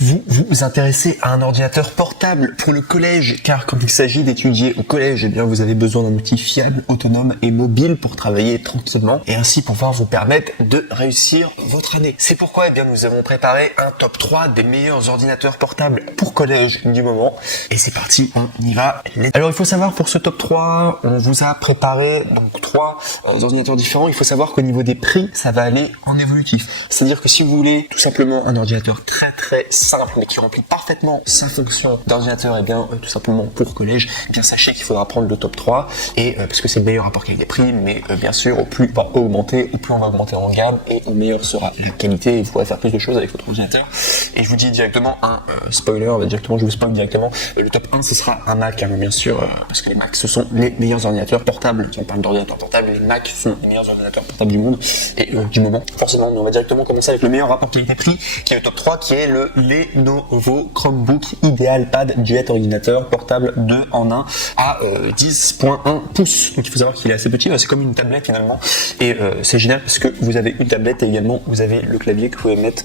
Vous vous intéressez à un ordinateur portable pour le collège, car quand il s'agit d'étudier au collège, eh bien vous avez besoin d'un outil fiable, autonome et mobile pour travailler tranquillement et ainsi pouvoir vous permettre de réussir votre année. C'est pourquoi eh bien nous avons préparé un top 3 des meilleurs ordinateurs portables pour collège du moment. Et c'est parti, on y va. Alors il faut savoir pour ce top 3, on vous a préparé donc 3 ordinateurs différents. Il faut savoir qu'au niveau des prix, ça va aller en évolutif. C'est-à-dire que si vous voulez tout simplement un ordinateur très simple mais qui remplit parfaitement sa fonction d'ordinateur, et bien tout simplement pour collège, eh bien sachez qu'il faudra prendre le top 3 et parce que c'est le meilleur rapport qualité-prix, mais bien sûr au plus on va augmenter, au plus on va augmenter en gamme et au meilleur sera la qualité et vous pourrez faire plus de choses avec votre ordinateur. Et je vous dis directement un spoiler, je vous spoil directement, le top 1 ce sera un Mac, hein, bien sûr, parce que les Macs ce sont les meilleurs ordinateurs portables. Si on parle d'ordinateurs portables, les Macs sont les meilleurs ordinateurs portables du monde et du moment forcément. On va directement commencer avec le meilleur rapport qualité-prix qui est le top 3, qui est le Lenovo Chromebook Idealpad Jet ordinateur portable 2 en 1 à 10.1 pouces. Donc il faut savoir qu'il est assez petit, c'est comme une tablette finalement. Et c'est génial parce que vous avez une tablette et également vous avez le clavier que vous pouvez mettre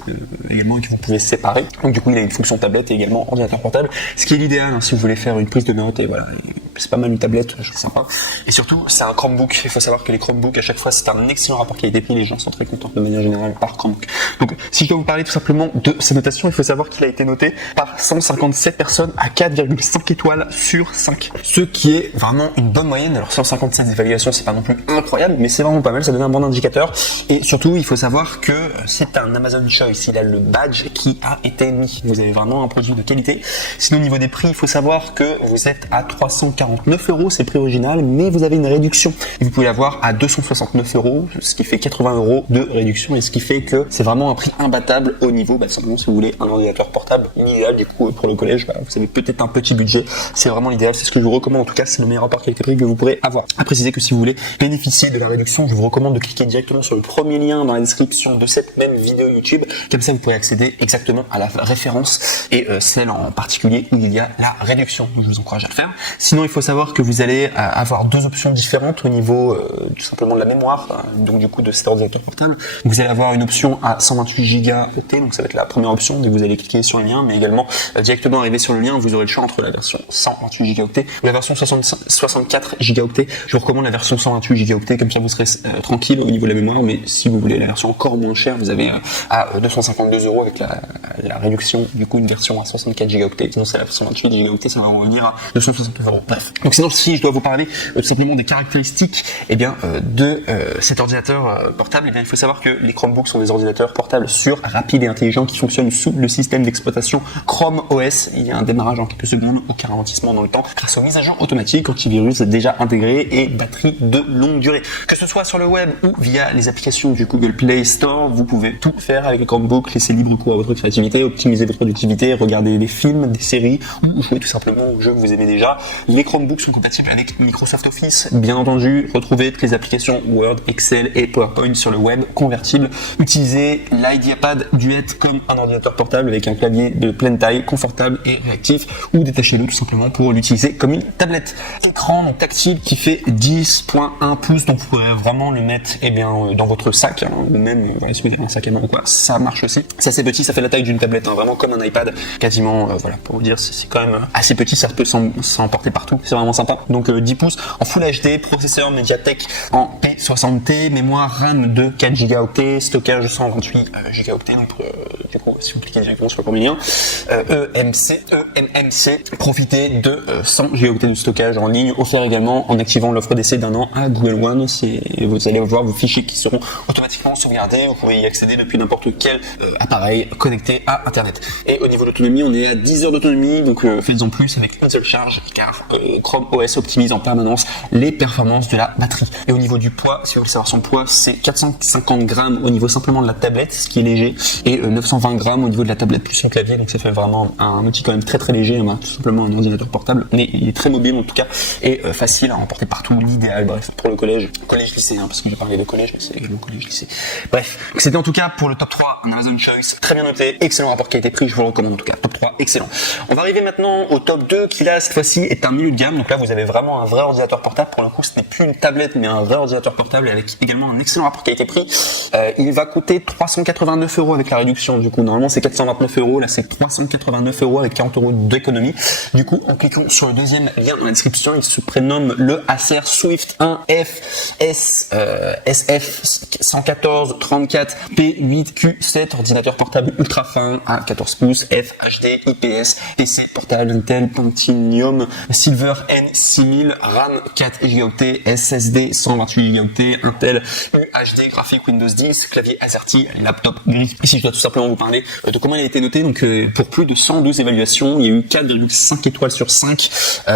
également et que vous pouvez séparer. Donc du coup il a une fonction tablette et également ordinateur portable, ce qui est l'idéal si vous voulez faire une prise de notes et voilà. C'est pas mal une tablette, c'est sympa. Et surtout, c'est un Chromebook. Il faut savoir que les Chromebooks, à chaque fois, c'est un excellent rapport qualité-prix. Les gens sont très contents de manière générale par Chromebook. Donc, si je dois vous parler tout simplement de sa notation, il faut savoir qu'il a été noté par 157 personnes à 4,5 étoiles sur 5. Ce qui est vraiment une bonne moyenne. Alors, 157 évaluations, c'est pas non plus incroyable, mais c'est vraiment pas mal. Ça donne un bon indicateur. Et surtout, il faut savoir que c'est un Amazon Choice. Il a le badge qui a été mis. Vous avez vraiment un produit de qualité. Sinon, au niveau des prix, il faut savoir que vous êtes à 349 €, c'est le prix original, mais vous avez une réduction. Et vous pouvez l'avoir à 269 €, ce qui fait 80 € de réduction et ce qui fait que c'est vraiment un prix imbattable au niveau, simplement si vous voulez un ordinateur portable, idéal du coup pour le collège, vous avez peut-être un petit budget, c'est vraiment l'idéal, c'est ce que je vous recommande, en tout cas c'est le meilleur rapport qualité-prix que vous pourrez avoir. À préciser que si vous voulez bénéficier de la réduction, je vous recommande de cliquer directement sur le premier lien dans la description de cette même vidéo YouTube, comme ça vous pourrez accéder exactement à la référence et celle en particulier où il y a la réduction, donc je vous encourage à le faire. Sinon il faut savoir que vous allez avoir deux options différentes au niveau tout simplement de la mémoire, donc du coup de cet ordinateur portable. Vous allez avoir une option à 128 Go, donc ça va être la première option dès que vous allez cliquer sur le lien, mais également directement arriver sur le lien, vous aurez le choix entre la version 128 Go ou la version 64 Go. Je vous recommande la version 128 Go, comme ça vous serez tranquille au niveau de la mémoire, mais si vous voulez la version encore moins chère, vous avez à 252 € avec la réduction, du coup une version à 64 Go, sinon c'est la version 28 Go, ça va revenir à 269 €. Bref. Donc sinon, si je dois vous parler tout simplement des caractéristiques de cet ordinateur portable, il faut savoir que les Chromebooks sont des ordinateurs portables sûrs, rapides et intelligents qui fonctionnent sous le système d'exploitation Chrome OS. Il y a un démarrage en quelques secondes, aucun ralentissement dans le temps grâce aux mises à jour automatiques, antivirus déjà intégré et batterie de longue durée. Que ce soit sur le web ou via les applications du Google Play Store, vous pouvez tout faire avec les Chromebooks, laisser libre cours à votre créativité, optimiser votre productivité, regarder des films, des séries ou jouer tout simplement aux jeux que vous aimez déjà. Les Chromebooks sont compatibles avec Microsoft Office, bien entendu. Retrouvez toutes les applications Word, Excel et PowerPoint sur le web convertible. Utilisez l'IdeaPad Duet comme un ordinateur portable avec un clavier de pleine taille, confortable et réactif, ou détachez-le tout simplement pour l'utiliser comme une tablette. Écran donc tactile qui fait 10.1 pouces, donc vous pourrez vraiment le mettre dans votre sac, ou même si vous avez un sac à main ou quoi, ça marche aussi. C'est assez petit, ça fait la taille d'une tablette, vraiment comme un iPad, quasiment. Voilà, pour vous dire, c'est quand même assez petit, ça peut s'emporter partout. C'est vraiment sympa. Donc 10 pouces en Full HD, processeur MediaTek en P60T, mémoire RAM de 4 Go, stockage 128 Go. Donc du coup, si vous cliquez directement sur le premier lien, eMMC, profitez de 100 Go de stockage en ligne, offert également en activant l'offre d'essai d'un an à Google One. Vous allez voir vos fichiers qui seront automatiquement sauvegardés. Vous pourrez y accéder depuis n'importe quel appareil connecté à Internet. Et au niveau d'autonomie, on est à 10 heures d'autonomie, donc faites-en plus avec une seule charge, car Chrome OS optimise en permanence les performances de la batterie. Et au niveau du poids, si vous voulez savoir son poids, c'est 450 grammes au niveau simplement de la tablette, ce qui est léger, et 920 grammes au niveau de la tablette plus son clavier, donc ça fait vraiment un outil quand même très léger, tout simplement un ordinateur portable, mais il est très mobile en tout cas, et facile à emporter partout, l'idéal, bref, pour le collège-lycée, parce que j'ai parlé de collège, mais c'est également collège-lycée. Bref, c'était en tout cas pour le top 3 en Amazon Choice, très bien noté, excellent rapport qualité-prix, je vous le recommande en tout cas, top 3, excellent. On va arriver maintenant au top 2, qui là, cette fois-ci, est un milieu de gamme, donc là vous avez vraiment un vrai ordinateur portable, pour le coup ce n'est plus une tablette, mais un vrai ordinateur portable, avec également un excellent rapport qualité-prix. Il va coûter 389 € avec la réduction, du coup normalement c'est 429 €, là c'est 300 389 € avec 40 € d'économie. Du coup, en cliquant sur le deuxième lien dans la description, il se prénomme le Acer Swift 1F SF 114 34 P8Q7, ordinateur portable ultra fin à 14 pouces, FHD, IPS, PC portable Intel Pentium Silver N6000, RAM 4 Go, SSD 128 Go, Intel UHD, graphique Windows 10, clavier AZERTY, laptop gris. Ici, je dois tout simplement vous parler de comment il a été noté. Donc, pour plus de 112 évaluations, il y a eu 4,5 étoiles sur 5,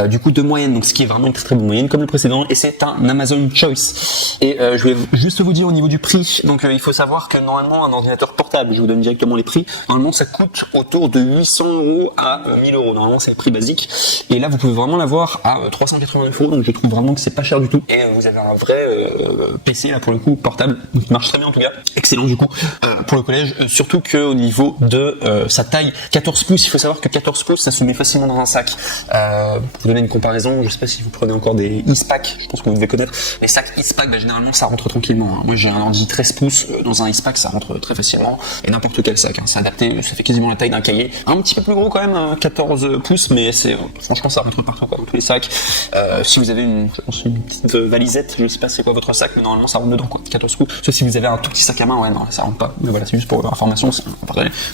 du coup de moyenne, donc ce qui est vraiment une très très bonne moyenne comme le précédent, et c'est un Amazon Choice. Et je voulais juste vous dire au niveau du prix, donc il faut savoir que normalement un ordinateur portable, je vous donne directement les prix, normalement ça coûte autour de 800 € à 1000 €, normalement c'est le prix basique, et là vous pouvez vraiment l'avoir à 389 €, donc je trouve vraiment que c'est pas cher du tout, et vous avez un vrai PC là pour le coup portable, donc il marche très bien en tout cas, excellent du coup pour le collège, surtout que au niveau de sa taille, 14 pouces, il faut savoir que 14 pouces ça se met facilement dans un sac. Pour vous donner une comparaison, je sais pas si vous prenez encore des e-Spack, je pense que vous devez connaître les sacs e-Spack, généralement ça rentre tranquillement, hein. Moi j'ai un ordi 13 pouces, dans un e-Spack ça rentre très facilement, et n'importe quel sac, hein. C'est adapté, ça fait quasiment la taille d'un cahier, un petit peu plus gros quand même, 14 pouces, mais c'est franchement ça rentre partout quoi, dans tous les sacs. Si vous avez une petite valisette, je sais pas c'est quoi votre sac, mais normalement ça rentre dedans quoi, 14 pouces. Sauf si vous avez un tout petit sac à main, ouais non ça rentre pas, mais voilà, c'est juste pour information, c'est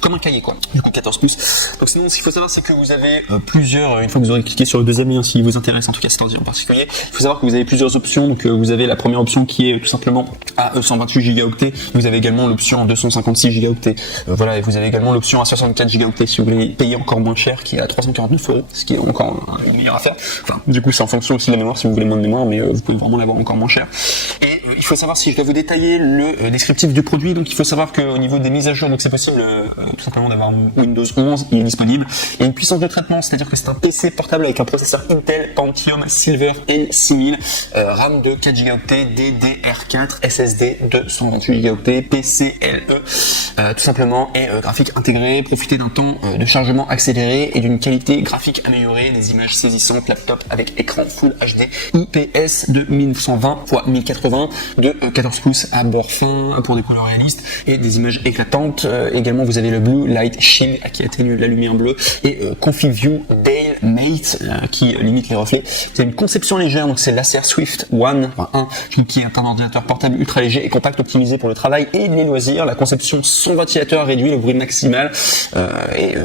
comme un cahier quoi, du coup 14 pouces. Donc sinon ce qu'il faut savoir c'est que vous avez plusieurs, une fois que vous aurez cliqué sur le deuxième lien, s'il vous intéresse, en tout cas cet ordi en particulier, il faut savoir que vous avez plusieurs options. Donc vous avez la première option qui est tout simplement à 128 Go, vous avez également l'option en 256 Go, voilà, et vous avez également l'option à 64 Go si vous voulez payer encore moins cher, qui est à 349 €, ce qui est encore une meilleure affaire. Enfin, du coup c'est en fonction aussi de la mémoire si vous voulez moins de mémoire, mais vous pouvez vraiment l'avoir encore moins cher. Et il faut savoir, si je dois vous détailler le descriptif du produit, donc il faut savoir qu'au niveau des mises à jour, donc c'est possible tout simplement d'avoir Windows 11, il est disponible. Il y a une puissance de traitement, c'est-à-dire que c'est un PC portable avec un processeur Intel Pentium Silver N6000, RAM de 4 Go, DDR4, SSD de 128 Go, PCIe, tout simplement, et graphique intégré. Profitez d'un temps de chargement accéléré et d'une qualité graphique améliorée, des images saisissantes, laptop avec écran Full HD, IPS de 1920 x 1080, de 14 pouces à bord fin pour des couleurs réalistes et des images éclatantes. Également, vous avez le Blue Light Shield qui atténue la lumière bleue, et Config-View Dale Mate qui limite les reflets. Vous avez une conception légère, donc c'est l'Acer Swift 1, qui est un ordinateur portable ultra léger et compact, optimisé pour le travail et les loisirs. La conception son ventilateur réduit le bruit maximal et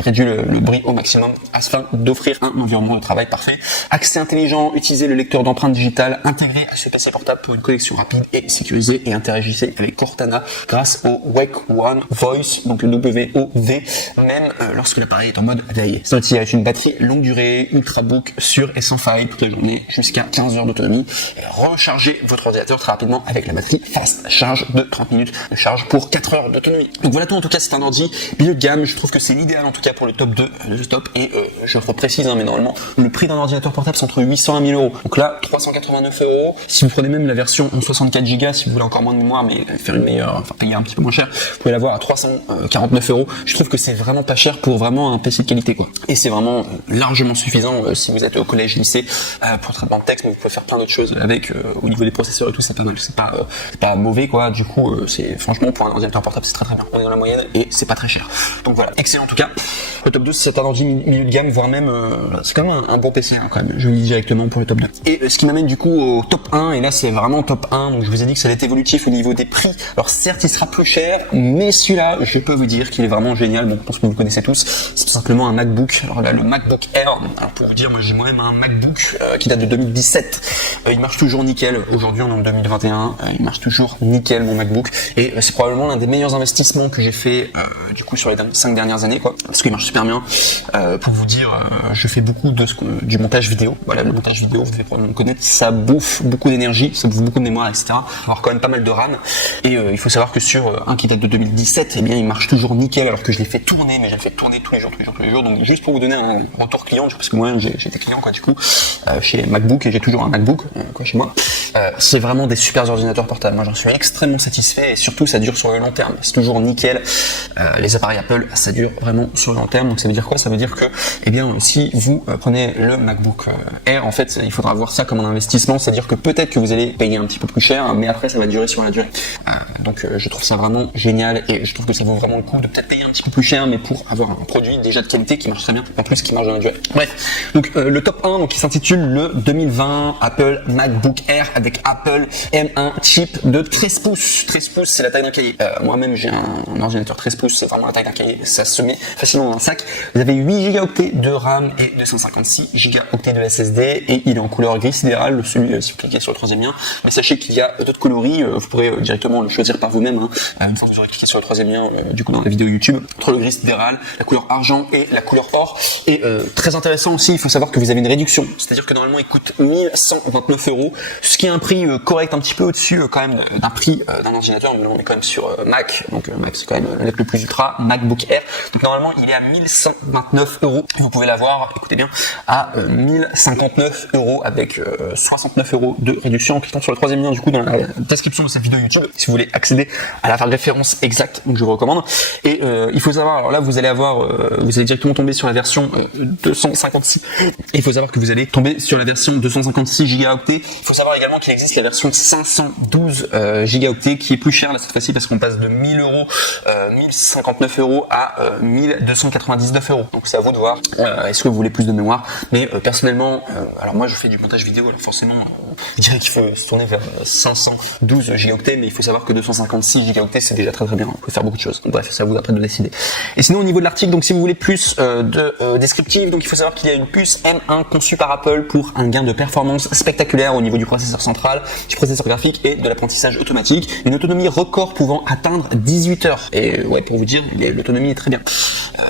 réduit le bruit au maximum afin d'offrir un environnement de travail parfait. Accès intelligent, utilisez le lecteur d'empreintes digitales intégré à ce PC portable pour une connexion rapide et sécurisée, et interagissez avec Cortana grâce au Wake One Voice, donc le WOV, même lorsque l'appareil est en mode veille. C'est aussi avec une batterie longue durée, ultrabook, sûre et sans faille toute la journée, jusqu'à 15 heures d'autonomie, et rechargez votre ordinateur très rapidement avec la batterie fast charge de 30 minutes de charge pour 4 heures d'autonomie. Donc voilà tout, en tout cas c'est un ordi milieu de gamme, je trouve que c'est l'idéal en tout cas pour le top 2 de top, et je reprécise, mais normalement le prix d'un ordinateur portable c'est entre 800 à 1000 €. Donc là 389 €, si vous prenez même la version en 64 Go, si vous voulez encore moins de mémoire mais faire une meilleure, enfin payer un petit peu moins cher, vous pouvez l'avoir à 349 €. Je trouve que c'est vraiment pas cher pour vraiment un PC de qualité quoi. Et c'est vraiment largement suffisant si vous êtes au collège, lycée, pour le traitement de texte, mais vous pouvez faire plein d'autres choses avec au niveau des processeurs et tout, c'est pas mal, c'est pas mauvais quoi. Du coup c'est franchement pour un ordinateur portable c'est très très bien. On est dans la moyenne et c'est pas très cher. Donc voilà, excellent en tout cas. Le top 2 c'est un ordi milieu de gamme, voire même c'est quand même un bon PC hein, quand même. Je vous le dis directement pour le top 2. Et ce qui m'amène du coup au top 1, et là c'est vraiment top 1, donc je vous ai dit que ça allait être évolutif au niveau des prix. Alors certes il sera plus cher, mais celui-là je peux vous dire qu'il est vraiment génial. Bon, je pense que vous le connaissez tous, c'est tout simplement un MacBook. Alors là le MacBook Air, alors pour vous dire, moi j'ai moi-même un MacBook qui date de 2017, il marche toujours nickel. Aujourd'hui on est en 2021, il marche toujours nickel mon MacBook, et c'est probablement l'un des meilleurs investissements que j'ai fait du coup sur les 5 dernières années quoi, parce qu'il marche super bien. Pour vous dire, je fais beaucoup du montage vidéo. Voilà, le montage vidéo, vous devez probablement le connaître, ça bouffe beaucoup d'énergie, ça bouffe beaucoup de mémoire, etc. Il faut avoir quand même pas mal de RAM, et il faut savoir que sur un qui date de 2017, eh bien il marche toujours nickel, alors que je l'ai fait tourner, mais je le fais tourner tous les jours. Donc juste pour vous donner un retour client, parce que moi j'ai des clients quoi du coup chez MacBook, et j'ai toujours un MacBook quoi chez moi. C'est vraiment des super ordinateurs portables. Moi j'en suis extrêmement satisfait, et surtout ça dure sur le long terme. C'est toujours nickel. Les appareils Apple, ça dure vraiment sur le long terme. terme. Donc ça veut dire quoi? Ça veut dire que, eh bien, si vous prenez le MacBook Air, en fait, il faudra voir ça comme un investissement. C'est-à-dire que peut-être que vous allez payer un petit peu plus cher, mais après ça va durer sur la durée. Donc je trouve ça vraiment génial et je trouve que ça vaut vraiment le coup de peut-être payer un petit peu plus cher, mais pour avoir un produit déjà de qualité qui marche très bien, en plus qui marche dans la durée. Bref, donc le top 1, donc qui s'intitule le 2020 Apple MacBook Air avec Apple M1 chip de 13 pouces. 13 pouces, c'est la taille d'un cahier. Moi-même, j'ai un ordinateur 13 pouces, c'est vraiment la taille d'un cahier. Ça se met facilement dans un sac. Vous avez 8 Go de RAM et 256 Go de SSD et il est en couleur gris sidéral, celui si vous cliquez sur le troisième lien. Mais sachez qu'il y a d'autres coloris, vous pourrez directement le choisir par vous-même. Une fois que vous aurez cliqué sur le troisième lien, du coup dans la vidéo YouTube, entre le gris sidéral, la couleur argent et la couleur or. Et très intéressant aussi, il faut savoir que vous avez une réduction. C'est-à-dire que normalement il coûte 1129 €, ce qui est un prix correct, un petit peu au-dessus quand même d'un prix d'un ordinateur. Mais on est quand même sur Mac, donc Mac c'est quand même le plus ultra, MacBook Air. Donc normalement il est à 1129 €. Vous pouvez l'avoir, écoutez bien, à 1059 € avec 69 € de réduction en cliquant sur le troisième lien du coup dans la description de cette vidéo YouTube si vous voulez accéder à la référence exacte, donc je vous recommande. Et il faut savoir, alors là vous allez directement tomber sur la version 256 et il faut savoir que vous allez tomber sur la version 256 Go. Il faut savoir également qu'il existe la version 512 Go qui est plus chère là cette fois-ci parce qu'on passe de 1000 €, 1059 € à 1299 €. Donc c'est à vous de voir est-ce que vous voulez plus de mémoire, mais personnellement alors moi je fais du montage vidéo, alors forcément je dirais qu'il faut se tourner vers 512 Go, mais il faut savoir que 256 Go c'est déjà très bien, on peut faire beaucoup de choses. Bref, c'est à vous après de décider. Et sinon au niveau de l'article, donc si vous voulez plus de descriptif, donc il faut savoir qu'il y a une puce M1 conçue par Apple pour un gain de performance spectaculaire au niveau du processeur central, du processeur graphique et de l'apprentissage automatique, une autonomie record pouvant atteindre 18 heures. Et ouais, pour vous dire, l'autonomie est très bien.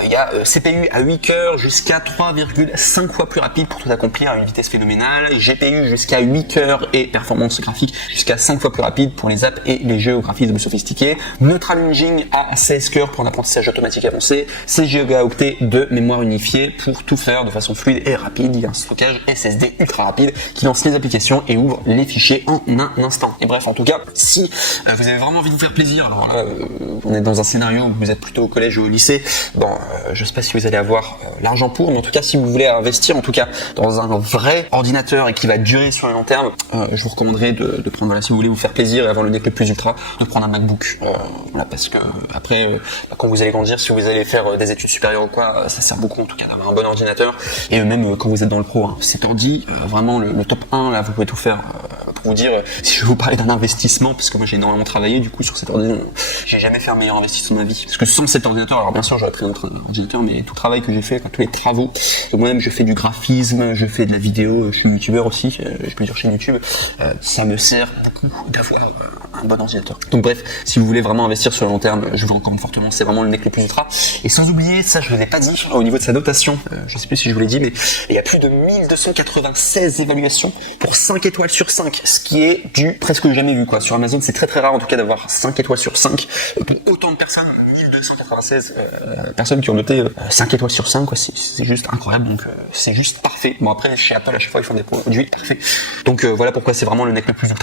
Il y a CPU à 8 cœurs jusqu'à 3,5 fois plus rapide pour tout accomplir à une vitesse phénoménale, GPU jusqu'à 8 cœurs et performance graphique jusqu'à 5 fois plus rapide pour les apps et les jeux au graphisme sophistiqué, Neutral Engine à 16 cœurs pour un apprentissage automatique avancé, 16 Go de mémoire unifiée pour tout faire de façon fluide et rapide. Il y a un stockage SSD ultra rapide qui lance les applications et ouvre les fichiers en un instant. Et bref, en tout cas, si vous avez vraiment envie de vous faire plaisir, alors là, on est dans un scénario où vous êtes plutôt au collège ou au lycée, bon, je sais pas si vous allez avoir l'argent pour, mais en tout cas, si vous voulez investir en tout cas dans un vrai ordinateur et qui va durer sur le long terme, je vous recommanderais de prendre, voilà, si vous voulez vous faire plaisir et avoir le nec le plus ultra, de prendre un MacBook. Voilà, parce que après, quand vous allez grandir, si vous allez faire des études supérieures ou quoi, ça sert beaucoup en tout cas d'avoir un bon ordinateur. Et même quand vous êtes dans le pro, cet ordi, vraiment le top 1, là, vous pouvez tout faire. Pour vous dire, si je vais vous parler d'un investissement, parce que moi j'ai énormément travaillé du coup sur cet ordinateur, j'ai jamais fait un meilleur investissement de ma vie. Parce que sans cet ordinateur, alors bien sûr j'aurais pris un autre ordinateur, mais tout le travail que j'ai fait, tous les travaux, moi-même je fais du graphisme, je fais de la vidéo, je suis youtubeur aussi, j'ai plusieurs chaînes YouTube, ça me sert beaucoup d'avoir un bon ordinateur. Donc bref, si vous voulez vraiment investir sur le long terme, je vous le recommande fortement, c'est vraiment le nec le plus ultra. Et sans oublier, ça je vous ai pas dit, au niveau de sa notation, je sais plus si je vous l'ai dit, mais il y a plus de 1296 évaluations pour 5 étoiles sur 5, ce qui est du presque jamais vu quoi. Sur Amazon, c'est très rare en tout cas d'avoir 5 étoiles sur 5 pour autant de personnes, 1296 personnes qui ont noté 5 étoiles sur 5 quoi, c'est juste incroyable, donc c'est juste parfait. Bon après chez Apple à chaque fois ils font des produits parfaits. Donc voilà pourquoi c'est vraiment le nec le plus ultra.